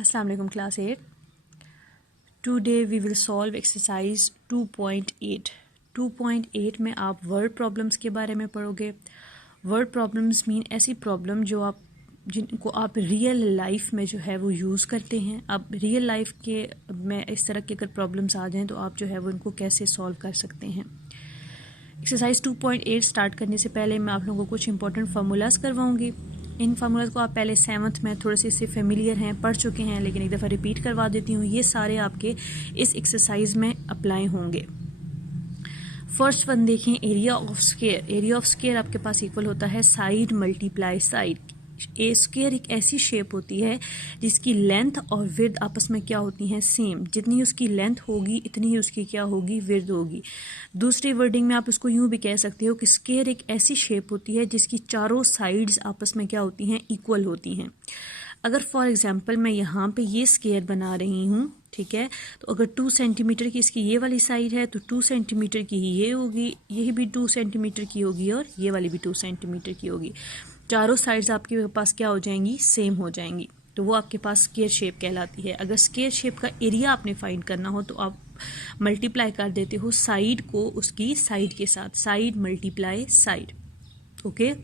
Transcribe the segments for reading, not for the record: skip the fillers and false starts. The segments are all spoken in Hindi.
अस्सलाम वालेकुम class 8। Today we will solve exercise 2.8। 2.8 में आप वर्ड प्रॉब्लम्स के बारे में पढ़ोगे। वर्ड प्रॉब्लम्स मीन ऐसी प्रॉब्लम जिनको आप रियल लाइफ में जो है वो यूज़ करते हैं। अब रियल लाइफ के में इस तरह की अगर प्रॉब्लम्स आ जाएं तो आप जो है वो इनको कैसे सॉल्व कर सकते हैं। एक्सरसाइज 2.8 स्टार्ट करने से पहले मैं आप लोगों को कुछ इंपॉर्टेंट फार्मूलाज करवाऊंगी। इन फार्मूलाज को आप पहले 7th में थोड़े से इससे फेमिलियर हैं, पढ़ चुके हैं, लेकिन एक दफ़ा रिपीट करवा देती हूँ। ये सारे आपके इस एक्सरसाइज में अप्लाई होंगे। फर्स्ट वन देखें, area of square. Area of square आपके पास इक्वल होता है साइड मल्टीप्लाई साइड। ए स्क्वायर एक ऐसी शेप होती है जिसकी लेंथ और विड्थ आपस में क्या होती हैं, सेम। जितनी उसकी लेंथ होगी इतनी ही उसकी क्या होगी, विड्थ होगी। दूसरी वर्डिंग में आप उसको यूं भी कह सकते हो कि स्क्वायर एक ऐसी शेप होती है जिसकी चारों साइड्स आपस में क्या होती हैं, इक्वल होती हैं। अगर फॉर एग्जांपल मैं यहाँ पे ये स्क्वायर बना रही हूँ, ठीक है, तो अगर 2 सेंटीमीटर की इसकी ये वाली साइड है तो 2 सेंटीमीटर की ही ये होगी, यही भी 2 सेंटीमीटर की होगी और ये वाली भी 2 सेंटीमीटर की होगी। चारों साइड्स आपके पास क्या हो जाएंगी, सेम हो जाएंगी, तो वो आपके पास स्क्वायर शेप कहलाती है। अगर स्क्वायर शेप का एरिया आपने फाइंड करना हो तो आप मल्टीप्लाई कर देते हो साइड को उसकी साइड के साथ, side multiply side. Okay,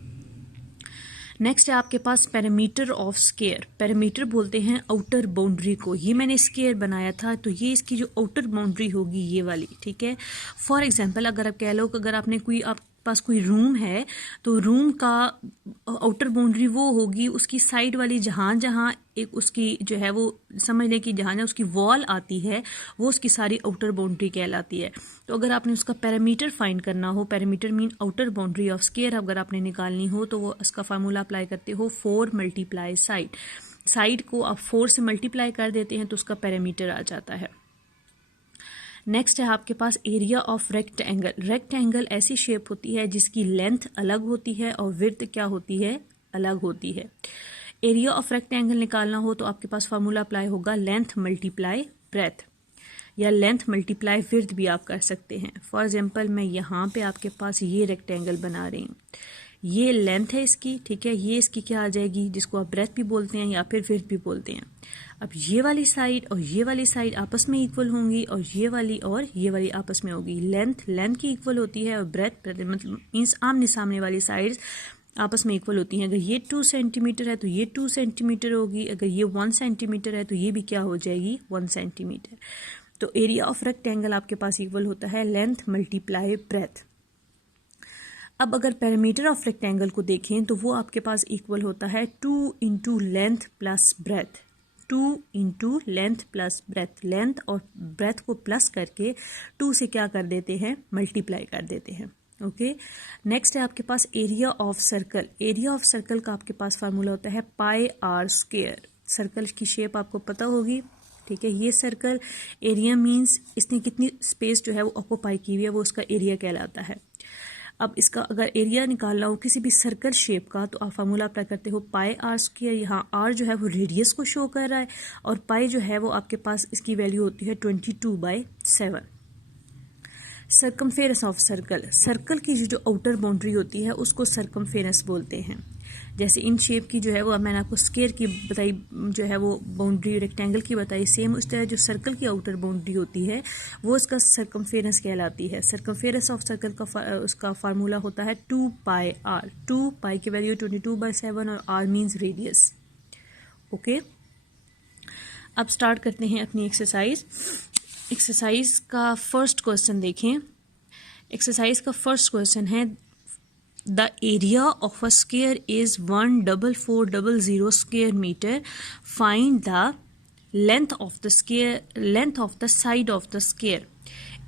next है आपके पास पेरीमीटर ऑफ स्क्वायर। पेरीमीटर बोलते हैं आउटर बाउंड्री को। ये मैंने स्क्वायर बनाया था तो ये इसकी जो आउटर बाउंड्री होगी ये वाली, ठीक है। फॉर एग्जांपल अगर आप कह लो कि अगर आपने आप पास कोई रूम है तो रूम का आउटर बाउंड्री वो होगी उसकी साइड वाली, जहाँ जहाँ एक उसकी जो है वो समझ लें कि जहाँ जहाँ उसकी वॉल आती है वो उसकी सारी आउटर बाउंड्री कहलाती है। तो अगर आपने उसका पैरामीटर फाइंड करना हो, parameter mean outer boundary of square अगर आपने निकालनी हो तो वो उसका फार्मूला अप्लाई करते हो 4 मल्टीप्लाई साइड। साइड को आप 4 से मल्टीप्लाई कर देते हैं तो उसका पैरामीटर आ जाता है। नेक्स्ट है आपके पास एरिया ऑफ रेक्टेंगल। रेक्टेंगल ऐसी शेप होती है जिसकी लेंथ अलग होती है और विड्थ क्या होती है, अलग होती है। एरिया ऑफ रेक्टेंगल निकालना हो तो आपके पास फार्मूला अप्लाई होगा लेंथ मल्टीप्लाई ब्रेथ, या लेंथ मल्टीप्लाई विड्थ भी आप कर सकते हैं। फॉर एग्जांपल मैं यहाँ पे आपके पास ये रेक्टेंगल बना रही हूँ, ये लेंथ है इसकी, ठीक है, ये इसकी क्या आ जाएगी, जिसको आप ब्रेथ भी बोलते हैं या फिर विड्थ भी बोलते हैं। अब ये वाली साइड और ये वाली साइड आपस में इक्वल होंगी और ये वाली आपस में होगी। लेंथ की इक्वल होती है और ब्रेथ मतलब मीन्स आमने सामने वाली साइड्स आपस में इक्वल होती हैं। अगर ये 2 सेंटीमीटर है तो ये 2 सेंटीमीटर होगी, अगर ये 1 सेंटीमीटर है तो ये भी क्या हो जाएगी, 1 सेंटीमीटर। तो एरिया ऑफ रेक्टेंगल आपके पास इक्वल होता है लेंथ मल्टीप्लाई ब्रेथ। अब अगर पैरामीटर ऑफ रेक्टेंगल को देखें तो वो आपके पास इक्वल होता है 2 into length plus breadth. 2 into length plus breadth, length और ब्रेथ को प्लस करके 2 से क्या कर देते हैं, मल्टीप्लाई कर देते हैं। ओके, नेक्स्ट है आपके पास area of circle. Area of circle का आपके पास फार्मूला होता है पाई आर स्क्वायर। सर्कल की शेप आपको पता होगी, ठीक है। ये सर्कल एरिया मीन्स इसने कितनी स्पेस जो है वो ऑक्यूपाई की हुई है, वो उसका एरिया कहलाता है। अब इसका अगर एरिया निकालना हो किसी भी सर्कल शेप का तो आप फार्मूला अप्लाई करते हो पाई आर स्क्वायर। यहाँ आर जो है वो रेडियस को शो कर रहा है और पाई जो है वो आपके पास इसकी वैल्यू होती है 22/7। Circumference of circle. सर्कल की जो आउटर बाउंड्री होती है उसको सर्कमफेरेंस बोलते हैं। जैसे इन शेप की जो है वो मैंने आपको स्क्वायर की बताई, जो है वो बाउंड्री रेक्टेंगल की बताई, सेम उस तरह जो सर्कल की आउटर बाउंड्री होती है वो इसका सर्कमफेरेंस कहलाती है। सर्कमफेरेंस ऑफ सर्कल का उसका फार्मूला होता है 2 पाई आर। 2 पाई की वैल्यू 22/7 और आर मीन्स रेडियस। ओके, अब स्टार्ट करते हैं अपनी एक्सरसाइज। एक्सरसाइज का फर्स्ट क्वेश्चन देखें। एक्सरसाइज का फर्स्ट क्वेश्चन है The area of a square is 14400 square meter. Find the length of the side of the square.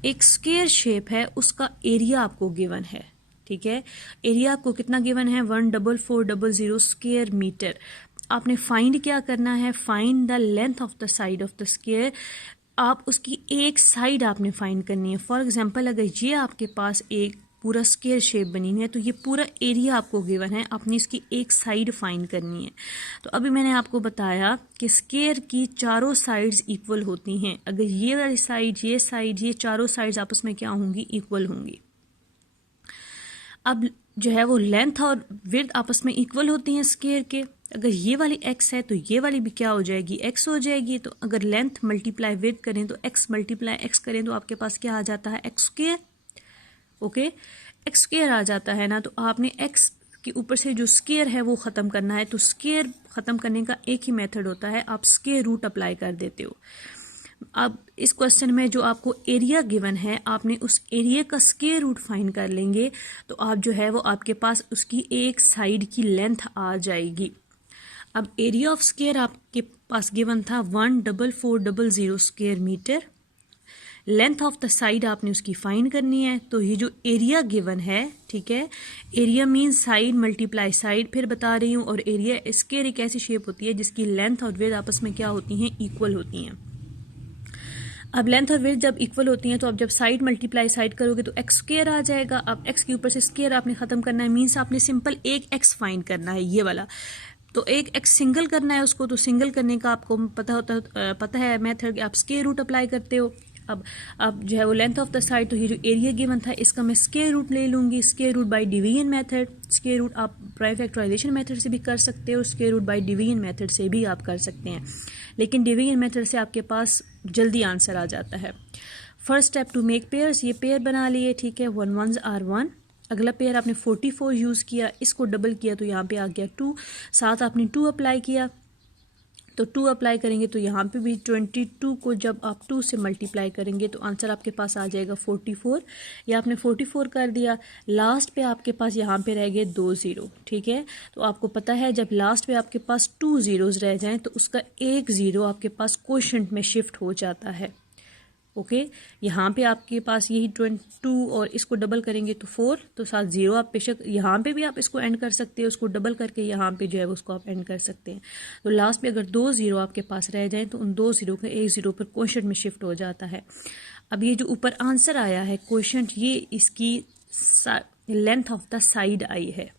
एक स्क्वायर शेप है, उसका एरिया आपको गिवन है, ठीक है। एरिया आपको कितना गिवन है, 14400 स्क्वायर मीटर। आपने फाइंड क्या करना है, find the length of the side of the square. आप उसकी एक साइड आपने फाइंड करनी है। फॉर एग्जाम्पल अगर ये आपके पास एक पूरा स्क्वायर शेप बनी हुई है तो ये पूरा एरिया आपको गिवन है, आपने इसकी एक साइड फाइंड करनी है। तो अभी मैंने आपको बताया कि स्क्वायर की चारों साइड्स इक्वल होती हैं। अगर ये वाली साइड, ये चारों साइड्स आपस में क्या होंगी, इक्वल होंगी। अब जो है वो लेंथ और विड्थ आपस में इक्वल होती हैं स्क्वायर के, अगर ये वाली x है तो ये वाली भी क्या हो जाएगी, x हो जाएगी। तो अगर लेंथ मल्टीप्लाई विड्थ करें तो x मल्टीप्लाई x करें तो आपके पास क्या आ जाता है, x square. Okay, x square आ जाता है ना, तो आपने x के ऊपर से जो स्क्वायर है वो ख़त्म करना है। तो स्क्वायर ख़त्म करने का एक ही मेथड होता है, आप स्क्वायर रूट अप्लाई कर देते हो। अब इस क्वेश्चन में जो आपको एरिया गिवन है, आपने उस एरिया का स्क्वायर रूट फाइंड कर लेंगे तो आप जो है वो आपके पास उसकी एक साइड की लेंथ आ जाएगी। अब एरिया ऑफ स्क्वायर आपके पास गिवन था 14400 square metre. Length of the side आपने उसकी फाइंड करनी है। तो ये जो एरिया गिवन है, ठीक है, area mean side multiply side, फिर बता रही हूँ। और एरिया स्क्वायर एक ऐसी शेप होती है जिसकी लेंथ और विड्थ आपस में क्या होती हैं, इक्वल होती हैं। अब लेंथ और विड्थ जब इक्वल होती हैं तो अब जब साइड मल्टीप्लाई साइड करोगे तो एक्स स्क्वायर आ जाएगा। अब एक्स के ऊपर से स्क्वायर आपने खत्म करना है, मीन्स आपने सिंपल एक एक्स फाइंड करना है, ये वाला। तो एक एक्स सिंगल करना है उसको, तो सिंगल करने का आपको पता है मेथड, आप स्क्वायर रूट अप्लाई करते हो। अब जो है वो लेंथ ऑफ द साइड, तो ये जो एरिया गिवन था इसका मैं स्क्वायर रूट ले लूँगी, square root by division method. Square root आप प्राइम फैक्टराइजेशन मेथड से भी कर सकते हो, square root by division method से भी आप कर सकते हैं, लेकिन डिवीजन मेथड से आपके पास जल्दी आंसर आ जाता है। First step to make pairs, ये पेयर बना लिए, ठीक है, 1 1s are 1। अगला पेयर आपने 44 यूज़ किया, इसको डबल किया तो यहाँ पे आ गया 2, साथ आपने 2 अप्लाई किया, तो 2 अप्लाई करेंगे तो यहाँ पे भी 22 को जब आप 2 से मल्टीप्लाई करेंगे तो आंसर आपके पास आ जाएगा 44। या आपने 44 कर दिया, लास्ट पे आपके पास यहाँ पे रह गए 2 0, ठीक है। तो आपको पता है जब लास्ट पे आपके पास 2 zeros रह जाएं तो उसका एक 0 आपके पास क्वोशंट में शिफ्ट हो जाता है। ओके, यहाँ पे आपके पास यही 22 और इसको डबल करेंगे तो 4, तो साथ 0 आप बेशक यहाँ पे भी आप इसको एंड कर सकते हो, उसको डबल करके यहाँ पे जो है उसको आप एंड कर सकते हैं। तो लास्ट में अगर 2 0 आपके पास रह जाएं तो उन 2 0 का एक 0 पर क्वोशंट में शिफ्ट हो जाता है। अब ये जो ऊपर आंसर आया है क्वोशंट, ये इसकी length of the side I है,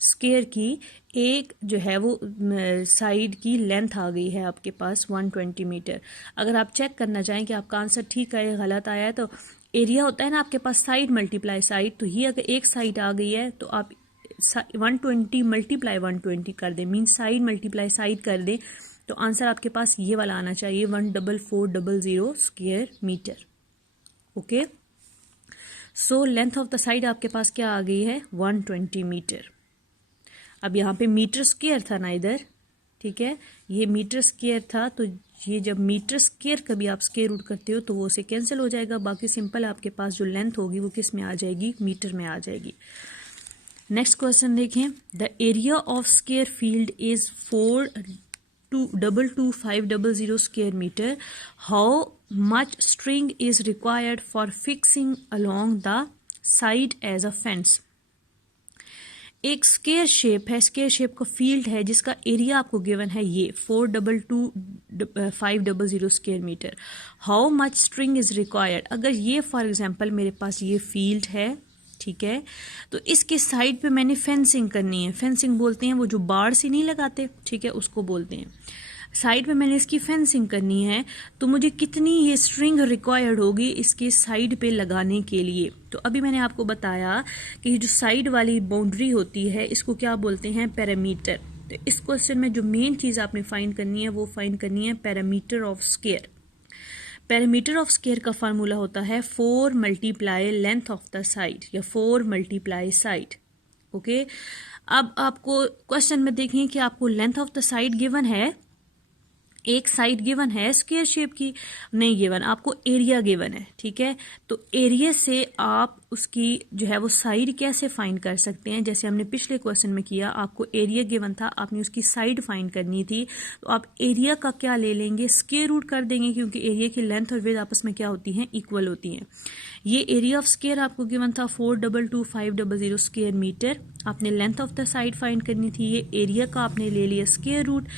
स्क्वायर की एक जो है वो साइड की लेंथ आ गई है आपके पास 120 मीटर। अगर आप चेक करना चाहें कि आपका आंसर ठीक है या गलत आया है, तो एरिया होता है ना आपके पास साइड मल्टीप्लाई साइड, तो ये अगर एक साइड आ गई है तो आप 120 मल्टीप्लाई 120 कर दें, मीन साइड मल्टीप्लाई साइड कर दें, तो आंसर आपके पास ये वाला आना चाहिए 14400 square metre. Okay, so length of the side आपके पास क्या आ गई है, 120 मीटर। अब यहाँ पे मीटर स्क्वायर था ना इधर, ठीक है, ये मीटर स्क्वायर था, तो ये जब मीटर स्क्वायर कभी आप स्क्वायर रूट करते हो तो वो उसे कैंसिल हो जाएगा, बाकी सिंपल आपके पास जो लेंथ होगी वो किस में आ जाएगी, मीटर में आ जाएगी। नेक्स्ट क्वेश्चन देखें, the area of square field is 4222500 square metre, how much string is required for fixing along the side as a fence. एक स्क्वायर शेप है, स्क्वायर शेप का फील्ड है जिसका एरिया आपको गिवन है ये 4222500 square metre. How much string is required, अगर ये फॉर एग्जांपल मेरे पास ये फील्ड है, ठीक है, तो इसके साइड पे मैंने फेंसिंग करनी है। फेंसिंग बोलते हैं वो जो बाड़ से नहीं लगाते, ठीक है, उसको बोलते हैं। साइड पे मैंने इसकी फेंसिंग करनी है, तो मुझे कितनी ये स्ट्रिंग रिक्वायर्ड होगी इसके साइड पे लगाने के लिए। तो अभी मैंने आपको बताया कि जो साइड वाली बाउंड्री होती है इसको क्या बोलते हैं, पैरामीटर। तो इस क्वेश्चन में जो मेन चीज़ आपने फाइंड करनी है वो फाइंड करनी है parameter of square. Parameter of square का फार्मूला होता है 4 multiply length of the side या 4 मल्टीप्लाई साइड। ओके, अब आपको क्वेश्चन में देखें कि आपको length of the side given है, एक साइड गिवन है स्क्वायर शेप की, नहीं गिवन, आपको एरिया गिवन है, ठीक है। तो एरिया से आप उसकी जो है वो साइड कैसे फाइंड कर सकते हैं, जैसे हमने पिछले क्वेश्चन में किया, आपको एरिया गिवन था, आपने उसकी साइड फाइंड करनी थी, तो आप एरिया का क्या ले लेंगे, स्क्वायर रूट कर देंगे, क्योंकि एरिया की लेंथ और विड्थ आपस में क्या होती हैं, इक्वल होती हैं। ये एरिया ऑफ स्क्वायर आपको गिवन था 4222500 स्क्वायर मीटर, आपने length of the side find करनी थी, ये एरिया का आपने ले लिया स्क्वायर रूट,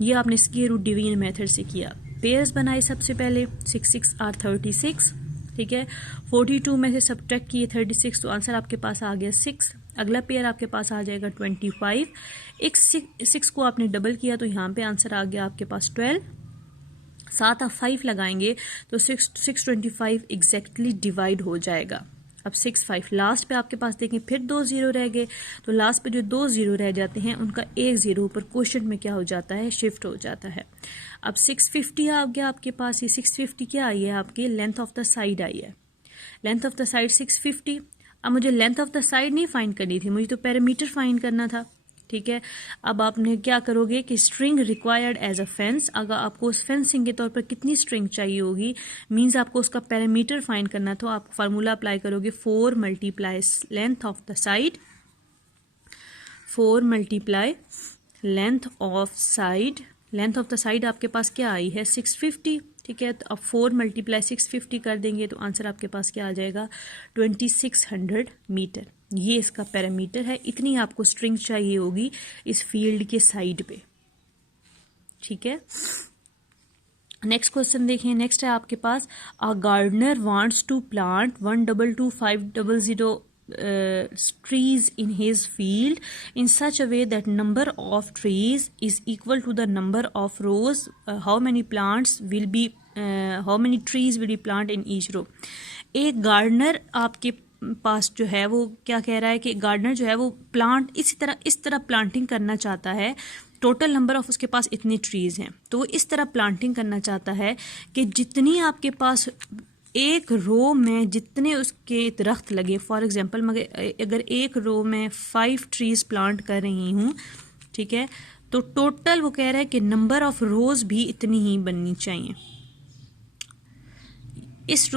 ये आपने स्क्वायर रूट डिवीजन मेथड से किया। पेयर्स बनाए सबसे पहले, 6 6 are 36, ठीक है, 42 में से सब्ट्रैक्ट किए 36, तो आंसर आपके पास आ गया 6। अगला पेयर आपके पास आ जाएगा 25, एक 6 को आपने डबल किया तो यहाँ पे आंसर आ गया आपके पास 12, साथ आप 5 लगाएंगे तो 6 625 एग्जैक्टली डिवाइड हो जाएगा। अब 65 लास्ट पे आपके पास देखें फिर 2 जीरो रह गए, तो लास्ट पे जो 2 जीरो रह जाते हैं उनका एक जीरो ऊपर क्वोशंट में क्या हो जाता है, शिफ्ट हो जाता है। अब 650 आ गया आपके पास, ये 650 क्या आई है आपकी, length of the side I है, लेंथ ऑफ द साइड 650। अब मुझे लेंथ ऑफ द साइड नहीं फाइंड करनी थी, मुझे तो पैरामीटर फाइंड करना था, ठीक है। अब आपने क्या करोगे कि string required as a fence, अगर आपको उस फेंसिंग के तौर पर कितनी स्ट्रिंग चाहिए होगी, मींस आपको उसका पैरामीटर फाइंड करना, तो आप फार्मूला अप्लाई करोगे 4 multiply length of the side, 4 multiply length of side, length of the side आपके पास क्या आई है 650, ठीक है। तो अब 4 मल्टीप्लाई 650 कर देंगे तो आंसर आपके पास क्या आ जाएगा 2600 मीटर। ये इसका पैरामीटर है, इतनी आपको स्ट्रिंग चाहिए होगी इस फील्ड के साइड पे, ठीक है। नेक्स्ट क्वेश्चन देखें, नेक्स्ट है आपके पास a gardener wants to plant 122,500 trees in his field in such a way that number of trees is equal to the number of rows. How many plants will be how many trees will be planted in each row? एक गार्डनर आपके पास जो है वो क्या कह रहा है कि गार्डनर जो है वो प्लांट इस तरह प्लांटिंग करना चाहता है, टोटल नंबर ऑफ उसके पास इतने ट्रीज हैं, तो वो इस तरह प्लांटिंग करना चाहता है कि जितनी आपके पास एक रो में जितने उसके दरख्त लगे, फॉर एग्जांपल अगर एक रो में 5 ट्रीज प्लांट कर रही हूँ, ठीक है, तो टोटल वो कह रहा है कि नंबर ऑफ रोज भी इतनी ही बननी चाहिए। इस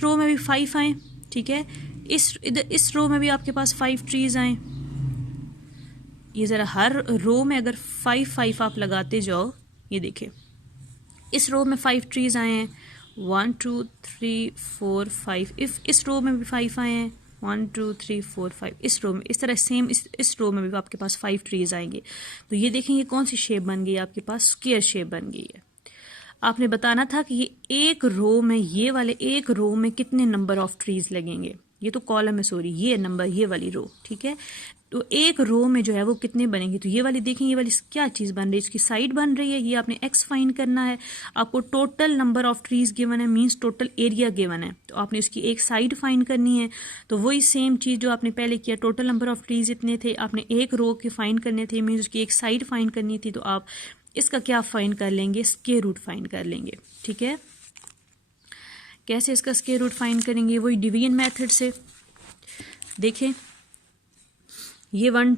रो में भी 5 आए, ठीक है, इस रो में भी आपके पास 5 ट्रीज आए। ये ज़रा हर रो में अगर 5 आप लगाते जाओ, ये देखिए इस रो में 5 ट्रीज आए हैं, 1 2 3 4 5, इस रो में भी 5 आए हैं, 1 2 3 4 5, इस रो में इस तरह सेम इस रो में भी आपके पास 5 ट्रीज आएंगे। तो ये देखें ये कौन सी शेप बन गई है आपके पास, स्क्वायर शेप बन गई है। आपने बताना था कि ये एक रो में, ये वाले एक रो में कितने नंबर ऑफ ट्रीज लगेंगे, ये तो कॉलम है सॉरी, ये नंबर ये वाली रो, ठीक है, तो एक रो में जो है वो कितने बनेंगे। तो ये वाली देखें, ये वाली क्या चीज़ बन रही है, इसकी साइड बन रही है, ये आपने एक्स फाइंड करना है। आपको total number of trees given है, मींस टोटल एरिया गिवन है, तो आपने उसकी एक साइड फाइंड करनी है। तो वही सेम चीज़ जो आपने पहले किया, टोटल नंबर ऑफ ट्रीज इतने थे, आपने एक रो के फाइंड करने थे, मीन्स उसकी एक साइड फाइंड करनी थी, तो आप इसका क्या फाइंड कर लेंगे, स्क्वायर रूट फाइंड कर लेंगे, ठीक है। कैसे इसका स्क्वायर रूट फाइंड करेंगे, वही डिवीजन मेथड से। देखें ये 1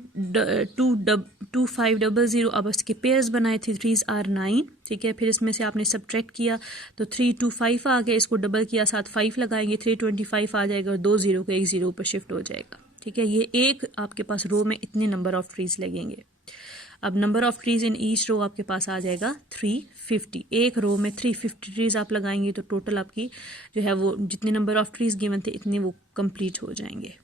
2 5 0 0, अब इसके पेयर्स बनाए थे, 3 are 9, ठीक है, फिर इसमें से आपने सब्ट्रैक्ट किया तो 3 2 5 आ गया, इसको डबल किया, साथ 5 लगाएंगे, 325 आ जाएगा, और 2 जीरो का एक जीरो पर शिफ्ट हो जाएगा, ठीक है। ये एक आपके पास रो में इतने नंबर ऑफ ट्रीज लगेंगे। अब number of trees in each row आपके पास आ जाएगा 350, एक रो में 350 ट्रीज आप लगाएंगे तो टोटल आपकी जो है वो जितने नंबर ऑफ ट्रीज गिवन थे इतने वो कंप्लीट हो जाएंगे।